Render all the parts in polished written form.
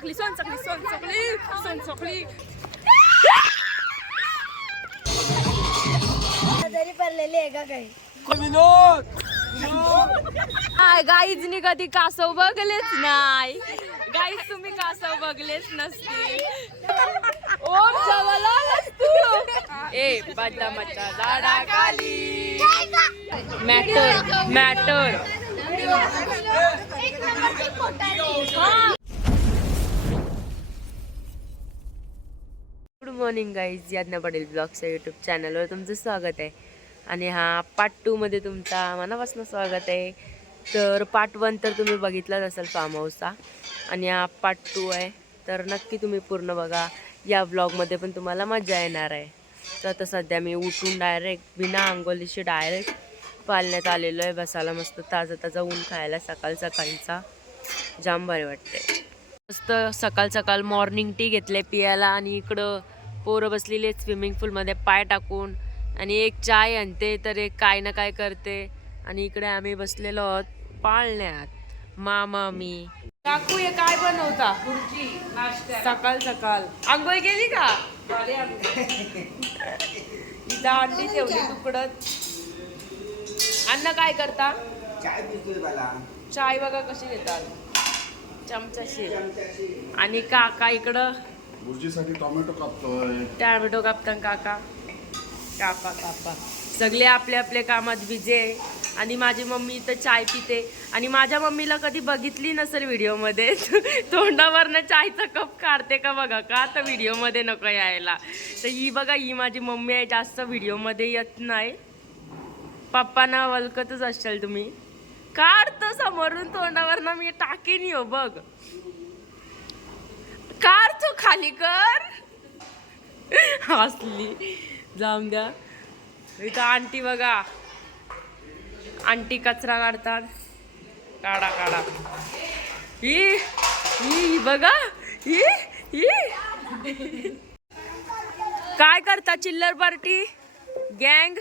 सोनचकली सोनचकली सोनचकली सोनचकली तरी पडलेली आहे का काही गाईज नी कधी कासव बघलेच नाही. गाईज तुम्ही कासव बघलेच नसतील. ओम जवला तू ए बदामाच्या झाडाखाली matter matter. Good morning guys, Yadnya Patil ब्लॉग्सच्या यूट्यूब चॅनलवर तुमचं स्वागत आहे. आणि हा पार्ट 2 मध्ये तुमचा मनापासून स्वागत आहे. तर पार्ट 1 तर तुम्ही बघितलाच असेल फार्म हाऊसचा, आणि हा पार्ट 2 आहे. तर नक्की तुम्ही पूर्ण बघा. या ब्लॉगमध्ये पण तुम्हाला मजा येणार आहे. तर आता सध्या मी उठून डायरेक्ट बिना अंघोळीशी डायरेक्ट पालण्यात आलेलो आहे बसायला. मस्त ताजं ताजं ऊन खायला सकाळ सकाळचा जाम भारी वाटते. मस्त सकाळ सकाळ मॉर्निंग टी घेतले पियाला, आणि इकडं पोरं बसलेले स्विमिंग पूलमध्ये पाय टाकून, आणि एक चाय आणते तर एक काय ना काय करते. आणि इकडे आम्ही बसलेलो आहोत पाळण्यात, मामा मी काकू. हे काय बनवता सकाळ सकाळ? आंघोळ गेली का? इथं अंडी ठेवली तुकडत. अन्न काय करता? चाय बघा कशी घेतात चमचाशी. आणि काका इकडं भुर्जीसाठी टोमॅटो कापतोय. टोमॅटो कापता काका. कापा कापा. सगळे आपल्या आपल्या कामात बिझी आहे. आणि माझी मम्मी इथं चाय पिते. आणि माझ्या मम्मीला कधी बघितली नसेल व्हिडिओमध्ये, तोंडावरनं चायचा कप काढते का बघा, का तर व्हिडिओमध्ये नको यायला. तर ही बघा, ही माझी मम्मी आहे, जास्त व्हिडिओमध्ये येत नाही. पप्पांना वलकतच असाल तुम्ही. काढतो समोरून तोंडावरनं, मी टाकीन येऊ बघ. कार तू खाली कर. हसली. जाऊन द्या. इथं आंटी बघा, आंटी कचरा काढतात. काढा काढा. ही बघा, ही काय करता? चिल्लर पार्टी गँग,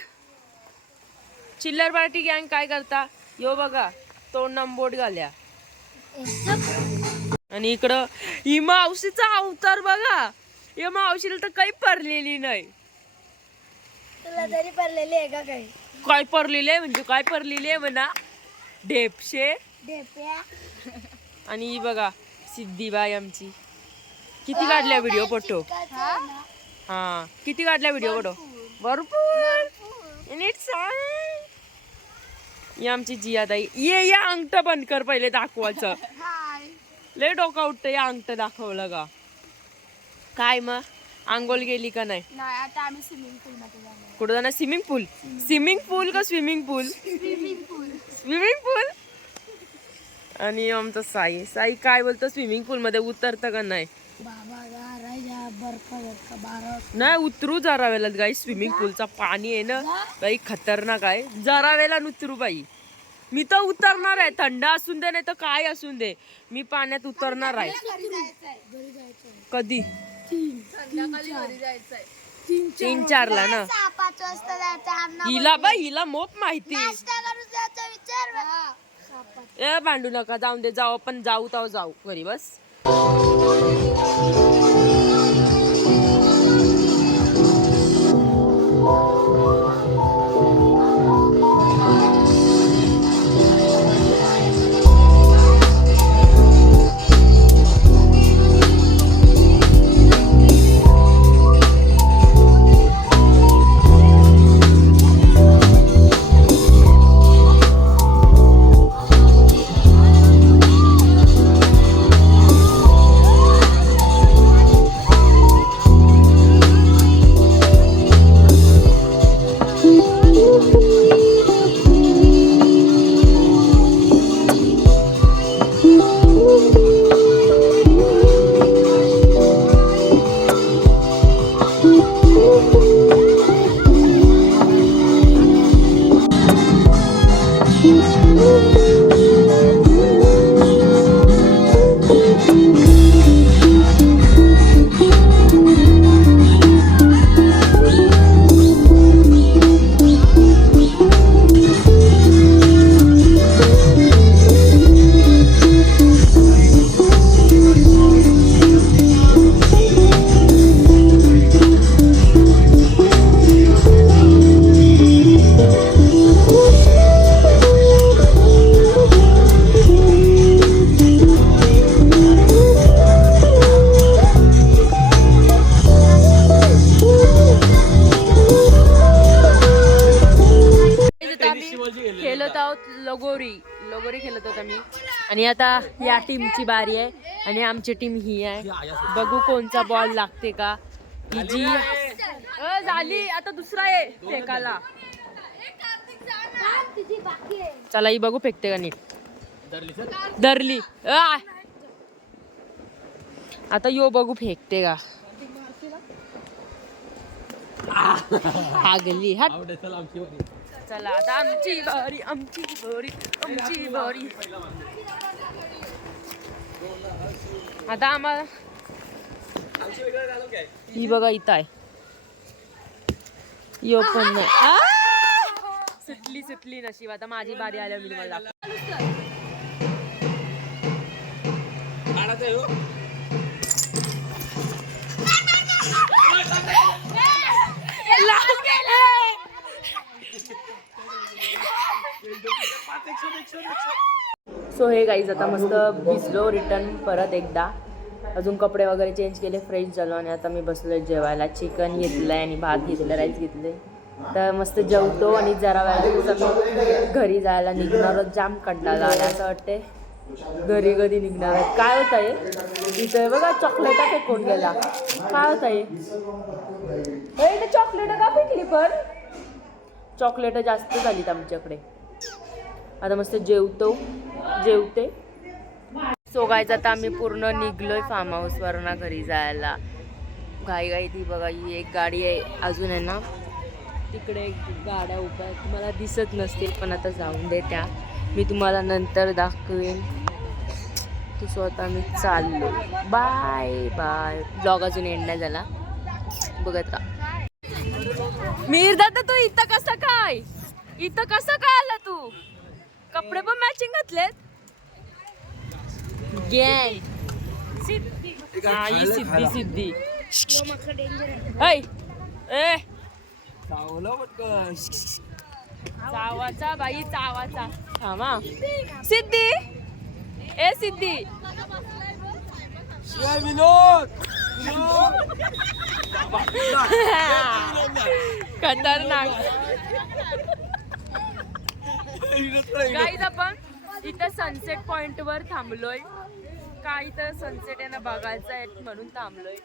चिल्लर पार्टी गँग काय करता? यो बघा, तोंड नंबोट घाल्या. आणि इकडं ही मावशीचा अवतार बघा. या मावशीला तर काही पडलेली नाही. तुला तरी पडलेली आहे का काही? काय पडलेली आहे म्हणजे काय पडलेली आहे म्हणा, ढेपशे. आणि ही बघा सिद्धिबाई आमची. किती काढल्या व्हिडिओ फोटो? हा, किती काढल्या व्हिडिओ फोटो? भरपूर. ही आमची जियाताई. ये या अंगठ बंद कर पहिले दाखवायचं. लय डोका उठतं या अंगठ दाखवलं का. काय मग आंघोळ गेली का नाही? आता आम्ही स्विमिंग पूल मध्ये जाणार. कुठं जाणार? स्विमिंग पूल? स्विमिंग पूल का स्विमिंग पूल? स्विमिंग पूल. आणि आमचं साई काय बोलतो, स्विमिंग पूल मध्ये उतरतं का नाही? नाही उतरू जरा वेळात गाई. स्विमिंग पूलचा पाणी आहे ना बाई खतरनाक आहे. जरा वेळा उतरू बाई. मी तर उतरणार आहे, थंड असून दे नाही तर काय असून दे, मी पाण्यात उतरणार आहे. कधी? 3-4 ला ना. 5 वाजता जायचं. हिला बाई, हिला मोप माहिती. ए भांडू नका, जाऊन दे. जाऊ आपण, जाऊ तर जाऊ घरी बस. लगोरी खेळत होता मी. आणि आता या टीमची बारी आहे आणि आमची टीम ही आहे. बघू कोणचा बॉल लागते का. ही जी झाली आता दुसरा आहे फेकाला. चला ही बघू फेकते का नीट. धरली. आता यो बघू फेकते का. हागली हट. चला आता आमची बारी. आता आम्हाला ही बघा इथं आहे. यो पण नाही. सुटली नशीब. आता माझी बारी आल्यावर मी तुम्हाला सो हे गाईज आता मस्त भिजलो रिटर्न परत एकदा. अजून कपडे वगैरे चेंज केले, फ्रेश झालो आणि आता मी बसलोय जेवायला. चिकन घेतलंय आणि भात घेतलं, राईस घेतले. तर मस्त जेवतो आणि जरा वेळाने घरी जायला निघणार. जाम कंटाळा आला. असं वाटते घरी कधी निघणार आहे. काय होत आहे इथं बघा चॉकलेटा फेकून गेला. काय होत आहे हे चॉकलेट का फेकली. पण चॉकलेट जास्त झालीत आमच्याकडे. आता मस्त जेवते. सो गाईज आता आम्ही पूर्ण निघलोय फार्म हाऊसवर ना घरी जायला. घाई ती बघा ही एक गाडी आहे अजून आहे ना तिकडे गाड्या उभ्या आहेत. तुम्हाला दिसत नसतील पण आता जाऊन दे. त्या मी तुम्हाला नंतर दाखवेन. तू स्वतः मी चाललो. Bye bye. ब्लॉग अजून एंड नाही झाला बघत का. मीरदादा तू इथं कसं काय आला तू. कपडे पण मॅचिंग घातलेत. गँग सिद्धी चावाचा बाई चावाचा. थांबा सिद्धी. ए सिद्धी खतरनाक. गाईज आपण इथं सनसेट पॉइंट वर थांबलोय. काय इथं सनसेट आहे ना बघायचं आहे म्हणून थांबलोय.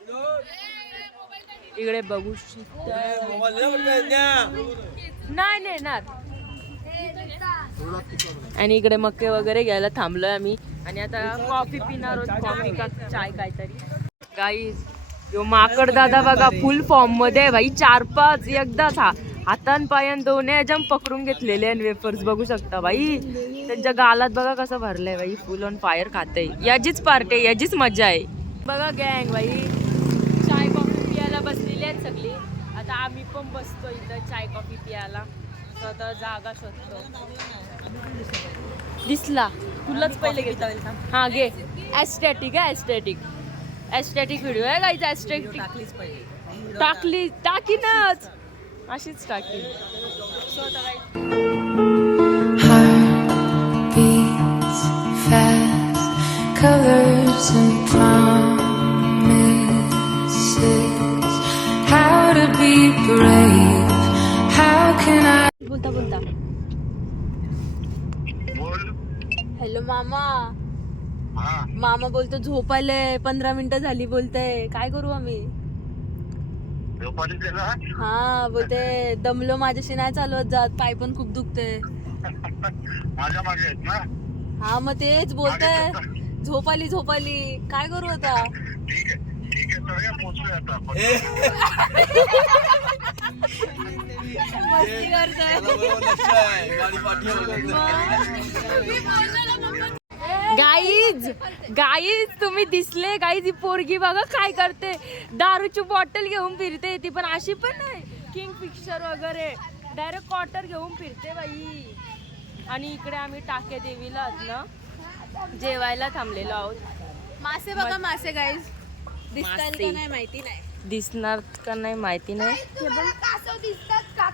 इकडे बघू नाही नेणार. आणि इकडे मक्के वगैरे घ्यायला थांबलोय आम्ही. आणि आता कॉफी पिणार आहोत. कॉफी का चाय काहीतरी. गाईज यो माकड दादा बघा फुल फॉर्म मध्ये भाई. 4-5 एकदाच हातान पायान दोन्ही जम पकडून घेतलेले आणि वेफर्स बघू शकता भाई. त्यांच्या गालात बघा कसं भरलंय भाई. फुल ऑन फायर खाते. याचीच पार्टी याचीच मजा आहे बघा. गँग भाई चाय कॉफी पियाला बसलेली आहेत सगळी. आता आम्ही पण बसतो इथं चाय कॉफी पियाला. स्वतः जागा शोधतो. दिसला तुलाच पहिले घेता. हा घे. ॲस्थेटिक आहे. ॲस्थेटिक व्हिडिओ आहे गाईचा. ॲस्थेटिक टाकीनच अशीच टाकी. Heartbeats fast, colors and promises. How to be brave? How can I? बोलता हॅलो मामा. मामा बोलतो झोपायले 15 मिनिटं झाली बोलते. काय करू आम्ही. हा बोलते दमलो माझ्याशी नाही चालवत जात. पाय पण खूप दुखते. माझ्या मागे आहेत ना. हा मग तेच बोलते झोपाली काय करू आता. ठीक आहे चला पोहोचूया आता आपण. मस्ती करतोय. गाईज तुम्ही दिसले गाईज. ही पोरगी बघा काय करते. दारूची बॉटल घेऊन फिरते. ती पण अशी पण नाही किंग फिशर वगैरे डायरेक्ट क्वार्टर घेऊन फिरते बाई. आणि इकडे आम्ही टाके देवीला ना जेवायला थांबलेलो आहोत. मासे बघा मासे गाईज. दिसतात का नाही माहिती नाही. दिसणार का नाही माहिती नाही. कासव दिसतात का.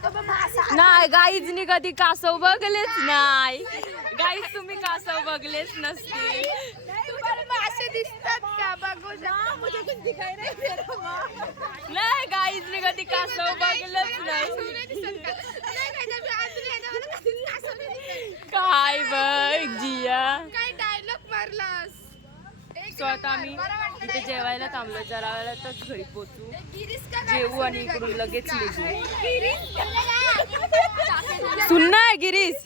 नाही गाईजनी कधी कासव बघलेच नाही. गाईज तुम्ही कासव बघलेच नसतील. मासे दिसतात का बघू नाही गाईजनी कधी कासव बघलेच नाही. काय बघ जिया. काय डायलॉग मारलास. सो आता आम्ही इथे जेवायला थांबलो. जरा वेळातच घरी पोचू, जेवू आणि इकडून लगेच निघू. सुन ना गिरीश.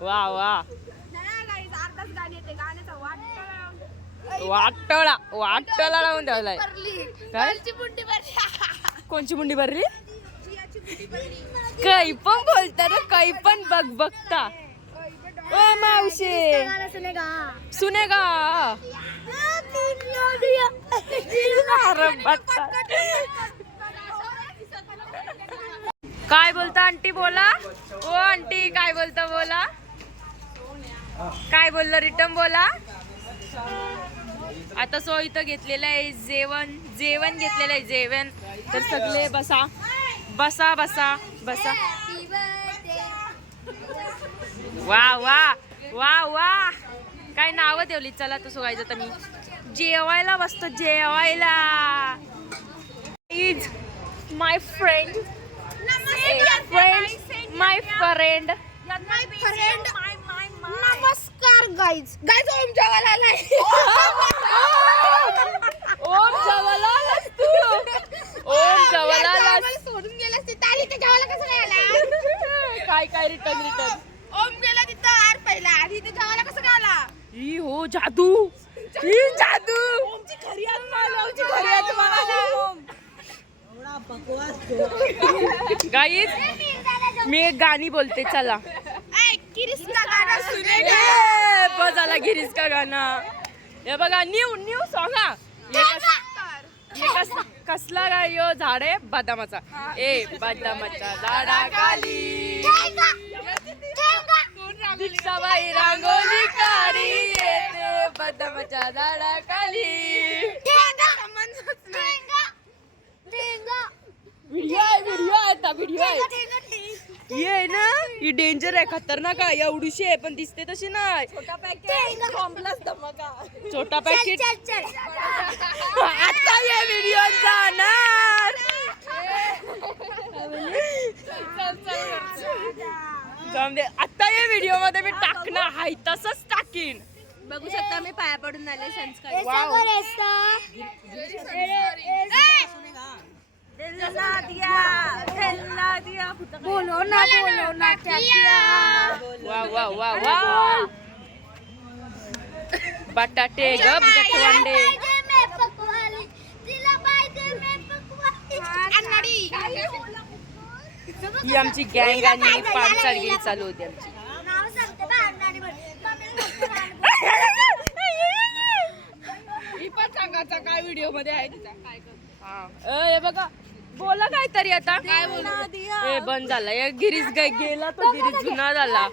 वा वा वाटला लावून ठेवलाय. काय कोणची मुंडी भरली? काही पण बोलता ना, काही पण बघ बघता. ओ मावशी सुनेगा. काय बोलता आंटी? बोला ओ आंटी, काय बोलता? बोला काय बोललं, रिटर्न बोला. आता सो इथं घेतलेलं आहे जेवण घेतलेलं आहे जेवण. तर सगळे बसा बसा बसा बसा. वा वा वा वा काय नावं ठेवली. चला तसं व्हायचं तर मी जेवायला बसतो, जेवायला. Is my friend my friend. नमस्कार गाईज. ओम जेवायला आलाय. ओम जेवायला आलास तू? ओम जेवायला आलास? सोडून गेलास तिथं आली तर जेवायला कसं काय आला? काय काय रिटर्न ओम गेला तिथं आर पहिला आणि इथे जेवायला कसं काय आला? ही हो जादू, ही जादू. ओमची खरी आत्मा आली, ओमची खरी आत्मा आली. गाईज मी एक गाणी बोलते, चला. गिरीश का गाना सुनेगा. बस झाला गिरीश का गाना. हे बघा न्यू सॉंग. कसला काय यो झाड आहे? बदामाचा. ए बदामाच्या झाडाखाली दीक्षाबाई रांगोली काढी येते बदामाच्या झाडाखाली. व्हिडिओ आहे ना. ही डेंजर आहे, खतरनाक आहे. एवढीशी आहे पण दिसते तशी नाही. छोटा पॅकेट आता या व्हिडिओ जाणार. आता या व्हिडिओ मध्ये मी टाकणार आहे, तसंच टाकीन. बघू शकता मी पाया पडून आले संस्कार. बोलो ना वा वा वा वा. बटाटे गटवंडे. ही आमची गँग आणि पानसाळगिरी चालू होती आमची. ही पण सांगायचा काय व्हिडिओ मध्ये आहे तिचा. काय हे बघा बोला काहीतरी आता. काय बोलू? हे बंद झाला. या गिरीश गेला तो गिरीश जुना झाला.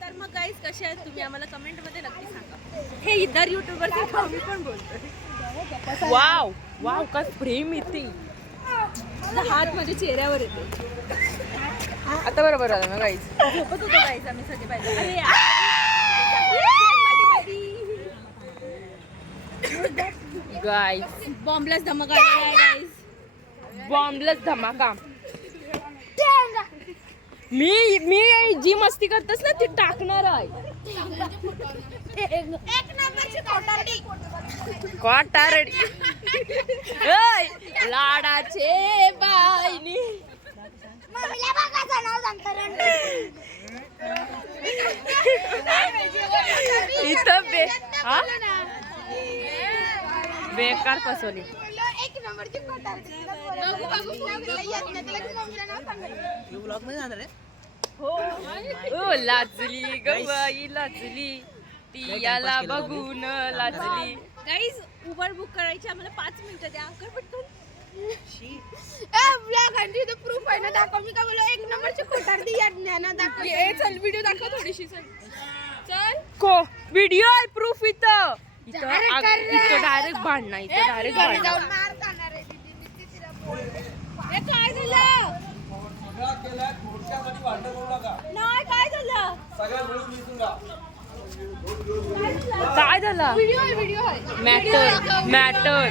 तर मग गाईज कसे आहेत तुम्ही आम्हाला कमेंट मध्ये नक्की सांगा. हे इतर युट्यूबर मी पण बोलतो. वाव वाव काय प्रेम येते. हात मध्ये चेहऱ्यावर येतो. आता बरोबर आलं ना गाईज. झोपत होतो गाईज आम्ही सगळे पाहिजे. अरे गाईज बॉम्बलाच धमाका आलेला आहे गाईज. बॉम्बलेस धमाका. मी जी मस्ती करतेस ना ती टाकणार आहे. एक नंबरची कोटारडी. कोटारडी. लाडाचे बाईनी. मम्मीला बघा नाव सांगतात. इथं बेकार फसवली. एक नंबरची कोटारडी. हो लाजली गवाई लाजली ती याला बघून लाजली. गाईज उबर बुक करायची आम्हाला 5 मिनिटं द्या. कर पटकन. ब्लॉग आणि तो प्रूफ आहे ना, दाखव. मी काय बोललो, एक नंबरची कोटारडी या ना दाखव. चल व्हिडिओ दाखव थोडीशी. चल को व्हिडिओ आहे प्रूफ इथं. इथं डायरेक्ट भांडणं. इथं डायरेक्ट भांडणं. मार खाणार आहे. हे काय झालं? नाही काय झालं? काय झाला व्हिडिओ आहे मॅटर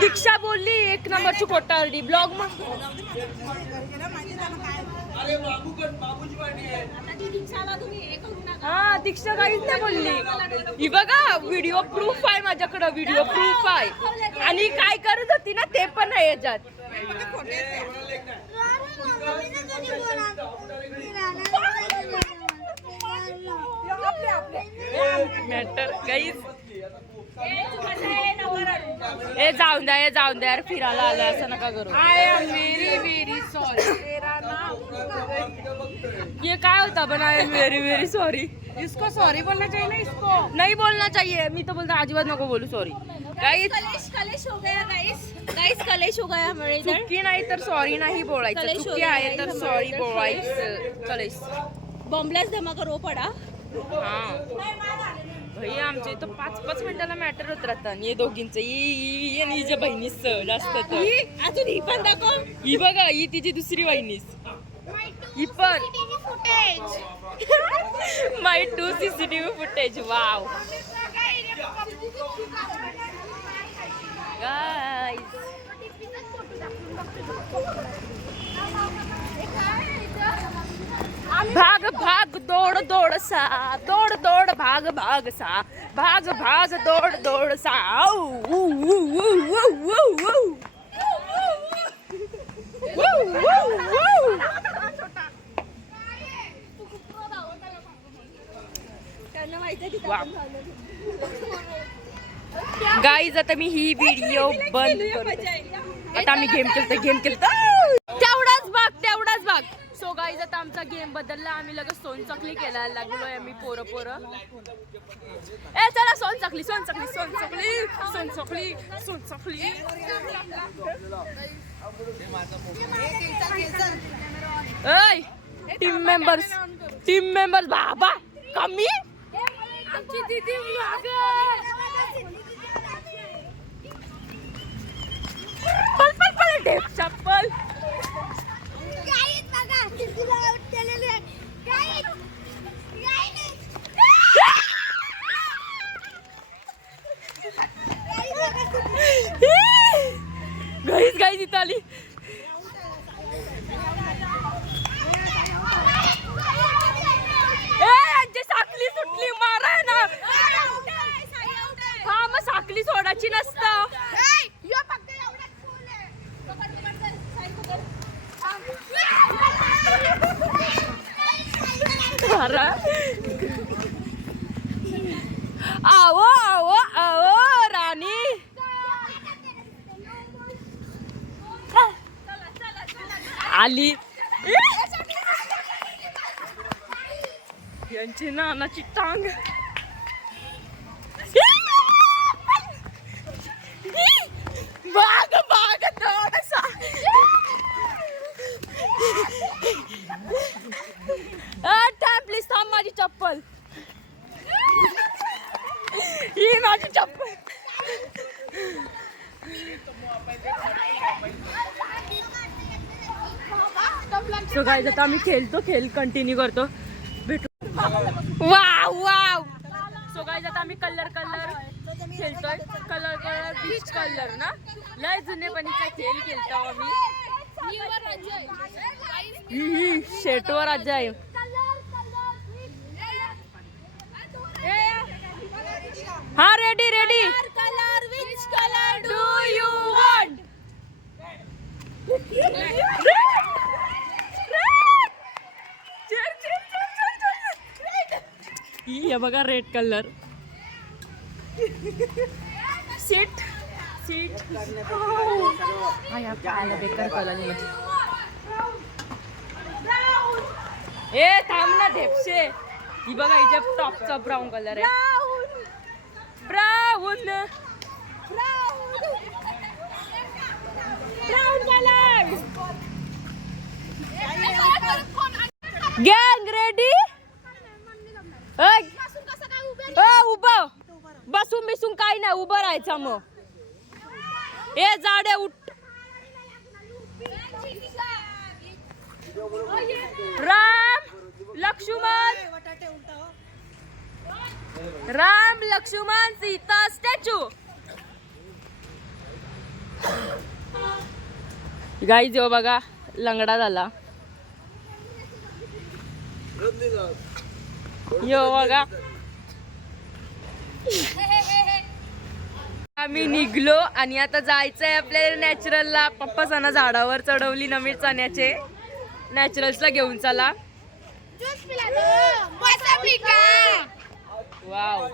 दीक्षा बोलली 1 नंबरची खोटारडी ब्लॉग मग हा दीक्षा काहीच नाही बोलली ही बघा व्हिडिओ प्रूफ आहे माझ्याकडं व्हिडिओ प्रूफ आहे आणि काय करत होती ना ते पण आहे याच्यात मॅटर गाईज ए जाऊन द्या यार फिरायला आलं असं नका करू आय एम व्हेरी सॉरी ये काय होता पण आय एम वेरी सॉरी इसको सॉरी बोलना चाहिए ना इसको नहीं बोलना चाहिए मी तो बोलता अजिबात नको बोलू सॉरी गाईज कलेश हो गया गाइस कलेश हो गया हमारे इधर चुकी नाही तर सॉरी नाही बोलायचं कलेश चुकी हो आहे गया तर हमारे सॉरी इधर. बोलायचं कलेश बॉम्बलाच धमाका रो पडा हा भैया आमच्या इथं 5 मिनिटाला मॅटर होत राहतं आणि हे दोघींचं ही आणि हिच्या बहिणीच जास्त तर अजून ही पण दाखव ही बघा ही तिची दुसरी बहिणीच ही पण माय 2 CCTV फुटेज वाव गाईज भाग भाग दौड़ दौड़ सा दौड़ दौड़ भाग भाग सा भाग भाग दौड़ दौड़ सा आऊ, ऊ, ऊ, ऊ, ऊ, ऊ, ऊ. Woo, woo, woo. त्यांना माहिती आहे गाईज आता मी ही व्हिडिओ बंद करते आता आम्ही गेम खेळतो तेवढाच भाग सो गाईज आता आमचा गेम बदलला आम्ही लगेच सोनचकली केला लागलोय आम्ही पोरं ए चला सोनचकली ऐ टीम मेंबर्स बाबा कमी आमची दीदी पल ढेप चप्पल गाईज इथं आली यांची साखली सुटली मारा ना हा मग साखली सोडायची नसतं आओ राणी आली यांची नानाची टांग बाग थोडासा प्लीज थांब माझी चप्पल ही माझी चप्पल सो गाइस आता आम्ही खेळ कंटिन्यू करतो भेटू वाव सो गाइस आता आम्ही कलर खेळतोय कलर बीच कलर ना लय जुनेपणीचा खेळ खेळतो आम्ही शेटवर अजाय हा ready colour which colour do you want ही बघा रेड कलर सीट पाहायला बेकार कलर ए थांब ना ढेपशे ही बघा हिच्या टॉपचा ब्राऊन कलर आहे ब्राऊन कलर गँग रेडी उभं बसून बिसून काही नाही उभं राहायचं मग ए जाडे उठ राम लक्ष्मण राम लक्ष्मण सीता स्टॅच्यू. गाईज हो बघा लंगडा झाला. यो बघा आम्ही निघलो आणि आता जायचंय आपल्याला नॅचरलला. पप्पा सणा झाडावर चढवली नवीन चण्याचे. नॅचरल्सला घेऊन चला. वाव.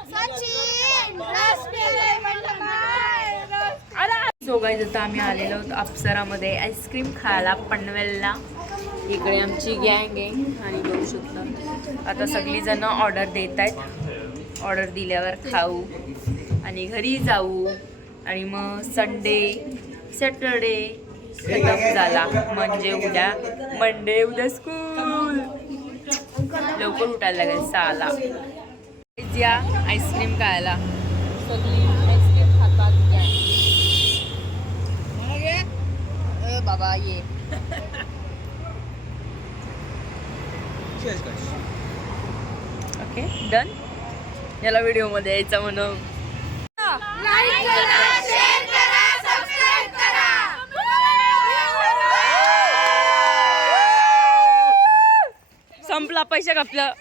सो गाईज आता आम्ही आलेलो आहोत अप्सरामध्ये आईस्क्रीम खायला पनवेलला. इकडे आमची गँग आहे आणि बघू शकता आता सगळी जण ऑर्डर देत आहेत. ऑर्डर दिल्यावर खाऊ आणि घरी जाऊ आणि मग संडे सॅटरडे खतम झाला म्हणजे उद्या मंडे. उद्या स्कूल लवकर उठायला लागेल 6ला. या आईस्क्रीम खायला सगळी आईस्क्रीम खातात. बाबा ये ओके डन. याला व्हिडिओ मध्ये यायचं म्हणून संपला पैसे कापलं.